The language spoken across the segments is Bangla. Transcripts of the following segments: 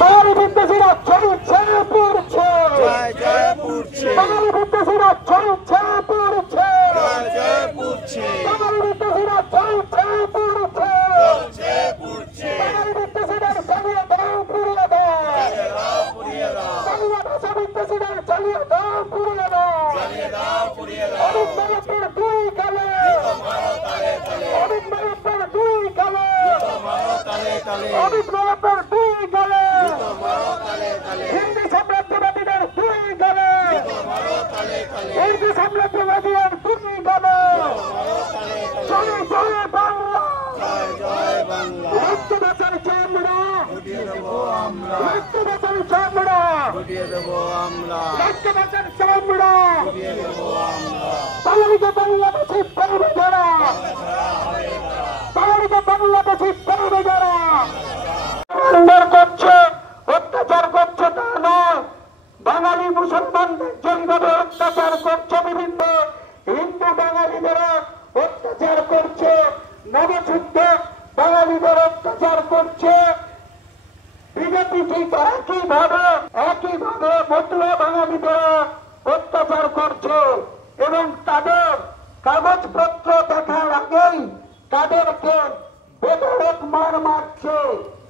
বাঙালি বিদ্বেষীরা চলছে পড়ছে, বাঙালি বিদ্বেষীরা চলছে পড়ছে, বাঙালি বিদ্বেষীরা চলছে পড়ছে, বাঙালি বিদ্বেষীদের চালিয়ে দাও পুড়িয়ে দাও, বাংলা ভাষা বিদ্বেষীদের চালিয়ে দাও পুড়িয়ে দাও। অমিত মালব্যের দুই গালে, অমিত মালব্যের দুই গালে, অমিত মালব্যের দুই গালে, হিন্দি সাম্রাজ্যবাদীদের দুই গালে, হিন্দি সাম্রাজ্যবাদীদের দুই গালে। জয় জয় বাংলা, রক্ত বাঁচার চামড়া, রক্ত বাঁচার চামড়া, রক্ত বাঁচার চামড়া। বাঙালিকে বাংলাদেশি পাইবে যারা, বাঙালিকে বাংলাদেশি পাইবে যারা করছে, অত্যাচার করছে তা নয়। বাঙালি মুসলমানদের যেভাবে অত্যাচার করছে, বিভিন্ন হিন্দু বাঙালিদেরও অত্যাচার করছে, নবযুদ্ধ বাঙালিদের অত্যাচার করছে। বিজেপি ঠিক একইভাবে মতুয়া বাঙালিদের অত্যাচার করছে এবং তাদের কাগজপত্র দেখার আগেই তাদেরকে বেধড়ক মার মারছে,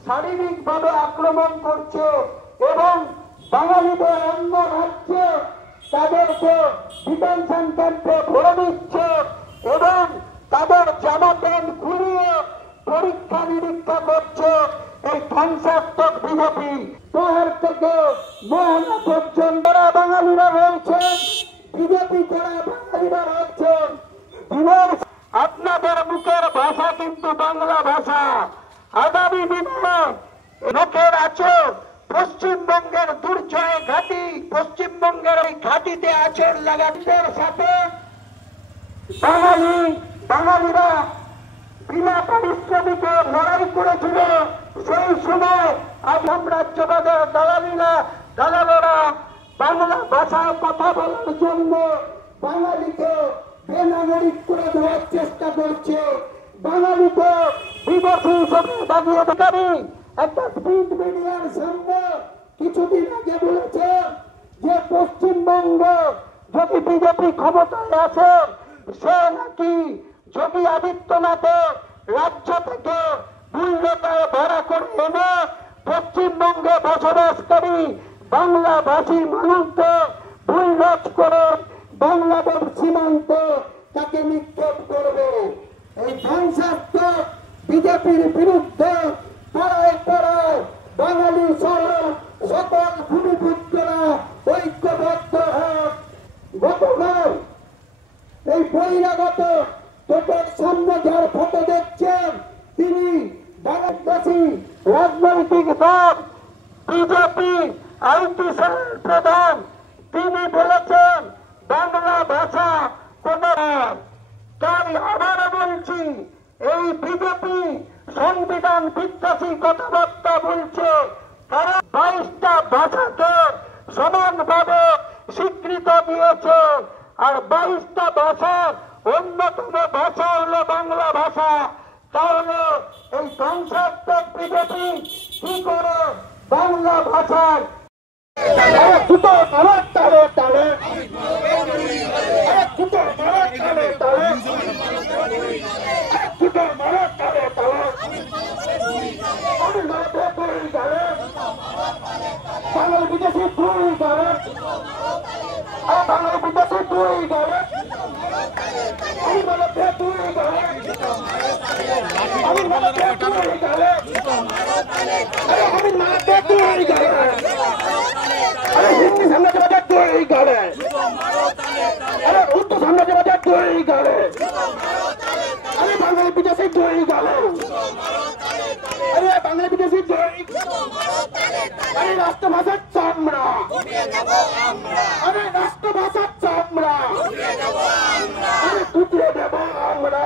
শারীরিক ভাবে আক্রমণ করছে এবং বাঙালিদের অন্য রাজ্যে তাদেরকে ডিটেনশন ক্যাম্পে ভরে দিচ্ছে এবং তাদের জামা প্যান্ট খুলিয়ে পরীক্ষা নিরীক্ষা করছে। এই ধ্বংসাত্মক বিজেপি শহর থেকে মহল্লা পর্যন্ত বাঙালিরা রয়েছেন, বিজেপি যারা বাঙালিরা রয়েছেন। আপনাদের মুখের ভাষা কিন্তু বাংলা ভাষা। আগামী দিনে লোকের আচর পশ্চিমবঙ্গের দুর্জয় ঘাঁটি, পশ্চিমবঙ্গের এই ঘাঁটিতে আচর লাগানোর সাথে বাঙালিরা বিনা পারিশ্রমিকে লড়াই করেছিল। সেই সময় সাম্রাজ্যবাদের দালালেরা বাংলা ভাষায় কথা বলার জন্য বাঙালিকে বেনাগরিক করে দেওয়ার চেষ্টা করছে, বাঙালিকে বিদেশি হিসেবে দাঁড়িয়ে দেখাবি। একটা প্রিন্ট মিডিয়ার সামনে কিছুদিন আগে বলেছে যে পশ্চিমবঙ্গে যদি বিজেপি ক্ষমতায় আছে, সে নাকি যোগী আদিত্যনাথের রাজ্য থেকে বুলডোজার ভাড়া করে এনে পশ্চিমবঙ্গে বসবাসকারী বাংলাভাষী মানুষদের বুলডোজ করে বাংলাদেশ সীমান্তে তাকে নিক্ষেপ করবে। এই ধ্বংসাত্মক বিজেপির বিরুদ্ধে পাড়ায় পাড়ায় বাঙালি সহ সকল ভূমিপুত্ররা ঐক্যবদ্ধ হোক। গতকাল এই বহিরাগত তোপের সামনে যার ফটো দেখছেন, তিনি বাংলাদেশী রাজনৈতিক দল বিজেপি আইটি সেলের প্রধান। তিনি বলেছেন বাংলা ভাষা কোন। তাই আবারও বলছি, এই বিজেপি সংবিধান বিদ্বেষী কথাবার্তা বলছে। তারা 22টা ভাষাকে সমানভাবে স্বীকৃত দিয়েছে, আর 22টা ভাষার অন্যতম ভাষা হলো বাংলা ভাষা। তাহলে এই ধ্বংসাত্মক বিজেপি কি করে বাংলা ভাষায় দুটো মারার তালে তালে দুটো মারার তালে তালে দুটো মারার তালে তালে বাঙালি বিদেশি দুই গেলে, বাঙালি বিদেশি দুই গেলে, আমি বলে দুই গেলে, আমি বলে দুই গেলে, আমি মাকে দুই গেলে, আরে হিন্দি সাম্রাজ্যবাদের দুই গেলে, আরে উত্তর সাম্রাজ্যবাদের দুই গেলে, আরে বাঙালি বিদেশি দুই গেলে, আরে বাঙালি বিদেশি দুই, আরে রাষ্ট্রভাষার চামড়া, আরে রাষ্ট্রভাষার চামড়া, আরে গুটিয়ে দেব আমরা,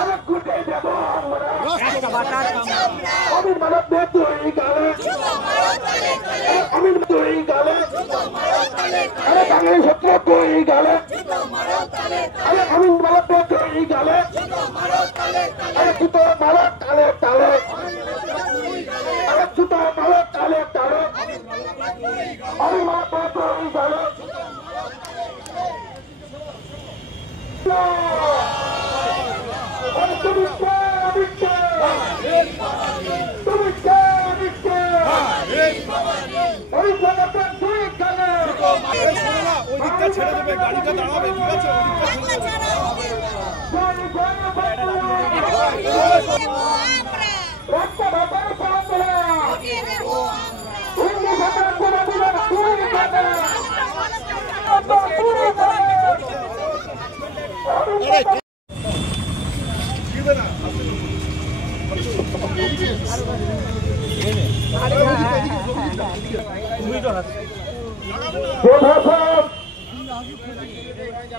আরে গুটিয়ে দেব আমরা, অমিত মালব্য দুই গেলে, অমিত দুই গেলে, আরে বাঙালি সত্য দুই গেলে, আরে অমিত মালব্য দুই গেলে, আরে দুটো মারা তালে তালে।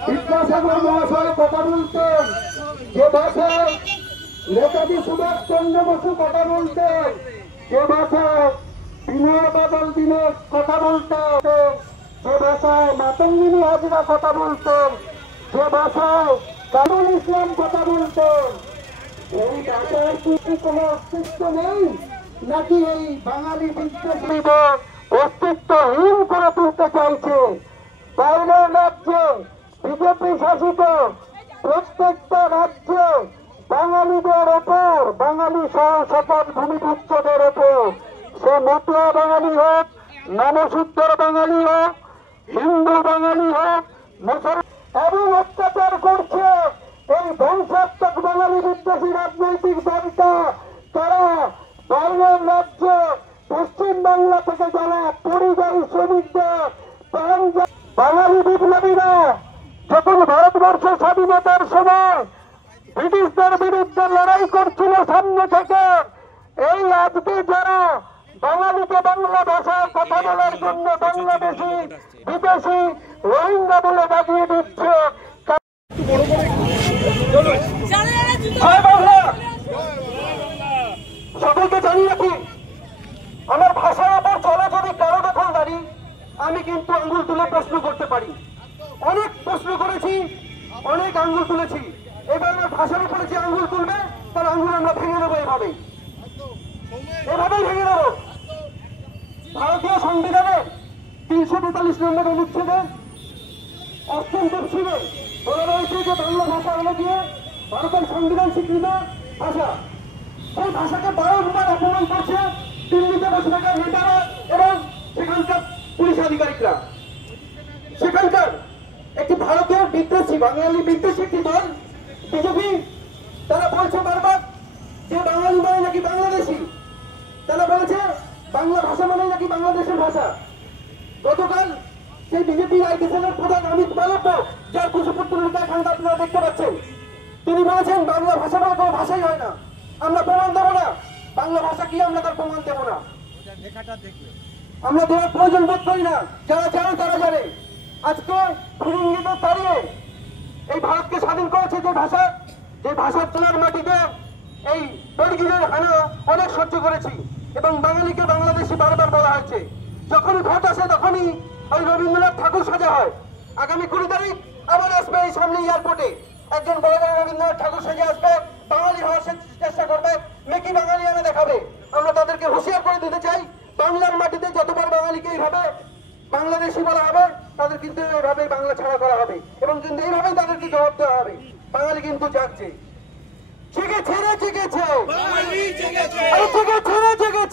বিদ্যাসাগর মহাশয় কথা বলতেন, যে ভাষায় নেতাজি সুভাষ চন্দ্র বসু কথা বলতেন, যে ভাষায় বিনয় বাদল দীনেশ কথা বলতেন, যে ভাষায় মাতঙ্গিনী হাজরা কথা বলতেন, যে ভাষায় কামরুল ইসলাম কথা বলতেন, এই ভাষার কি কোনো অস্তিত্ব নেই? নাকি এই বাঙালি বিদ্বেষীদের অস্তিত্বহীন করে তুলতে চাইছে? বাইরের রাজ্যে বিজেপি শাসিত প্রত্যেকটা রাজ্যে বাঙালিদের ওপর, বাঙালি সহ সকল ভূমিপুত্রদের ওপর, সে মতুয়া বাঙালি হোক, নামশুদ্ধর বাঙালি হোক, হিন্দু বাঙালি হোক, মুসলমান, এবং অত্যাচার করছে এই ধ্বংসাত্মক বাঙালি বিদ্বেষী রাজনৈতিক দলটা। তারা বাইরের রাজ্যে পশ্চিমবাংলা থেকে যারা পরিযায়ী শ্রমিকদের বাঙালি বিপ্লবীরা যখন ভারতবর্ষ স্বাধীনতার সময় ব্রিটিশদের বিরুদ্ধে লড়াই করছিল সামনে থেকে, এই আজকে যারা বাঙালিকে বাংলা ভাষায় কথা বলার জন্য বাংলাদেশি বিদেশি রোহিঙ্গা বলে দাবিয়ে দিচ্ছে। সকলকে জানিয়ে রাখি, আমার ভাষার উপর চলা যদি কারো দখলদারি, আমি কিন্তু আঙ্গুল তুলে প্রশ্ন করতে পারি। অনেক প্রশ্ন করেছি, অনেক আঙ্গুল তুলেছি। এবার আমার ভাষার উপরে যে আঙ্গুল তুলবে তার আঙ্গুল আমরা ভেঙে দেবো, এভাবেই ভেঙে দেবো। ভারতীয় সংবিধানে 343 নম্বর অনুচ্ছেদে 8ম তফসিলে বলা রয়েছে যে বাংলা ভাষা হলো গিয়ে ভারতের সংবিধান স্বীকৃত ভাষা। সেই ভাষাকে বারংবার অপমান করছে দিল্লিতে বসে থাকা নেতারা এবং সেখানকার পুলিশ আধিকারিকরা। সেখানকার একটি ভারতীয় বিদ্বেষী, বাঙালি বিদ্বেষী একটি দল বিজেপি, তারা বলছে বারবার যে বাঙালি মানে নাকি বাংলাদেশি। তারা বলেছে বাংলা ভাষা মানে নাকি বাংলাদেশের ভাষা। গতকাল সেই বিজেপি আইডিসেলের প্রধান অমিত মালব্য, যার কুশপুত্র এখানটা আপনারা দেখতে পাচ্ছেন, তিনি বলেছেন বাংলা ভাষা বলে কোনো ভাষাই হয় না, আমরা প্রমাণ দেবো না। বাংলা ভাষা কি আমরা তার প্রমাণ দেবো না, আমরা দেওয়ার প্রয়োজন বোধ করি না। যারা জানে তারা জানে। আজকে ফিরিঙ্গিতে দাঁড়িয়ে এই ভারতকে স্বাধীন করেছে যে ভাষার তোলার মাটিতে এই বর্গিনের হানা অনেক সহ্য করেছি এবং বাঙালিকে বাংলাদেশি বারবার বলা হয়েছে। যখনই ভোট আসে তখনই ওই রবীন্দ্রনাথ ঠাকুর সাজা হয়। আগামী 20 তারিখ আবার আসবে এই সামনে এয়ারপোর্টে একজন বড় রবীন্দ্রনাথ ঠাকুর সাজে আসবে, বাঙালি হওয়ার চেষ্টা করবে, মেকি বাঙালি এনে দেখাবে। আমরা তাদেরকে হুঁশিয়ার করে দিতে চাই, বাংলার মাটিতে যতবার বাঙালিকে এইভাবে বাংলাদেশি বলা হবে তাদের কিন্তু এইভাবেই বাংলা ছাড়া করা হবে এবং কিন্তু এইভাবেই তাদেরকে জবাব দেওয়া হবে। বাঙালি কিন্তু জাগছে, জেগেছে রে জেগেছে, জেগেছে রে জেগেছে।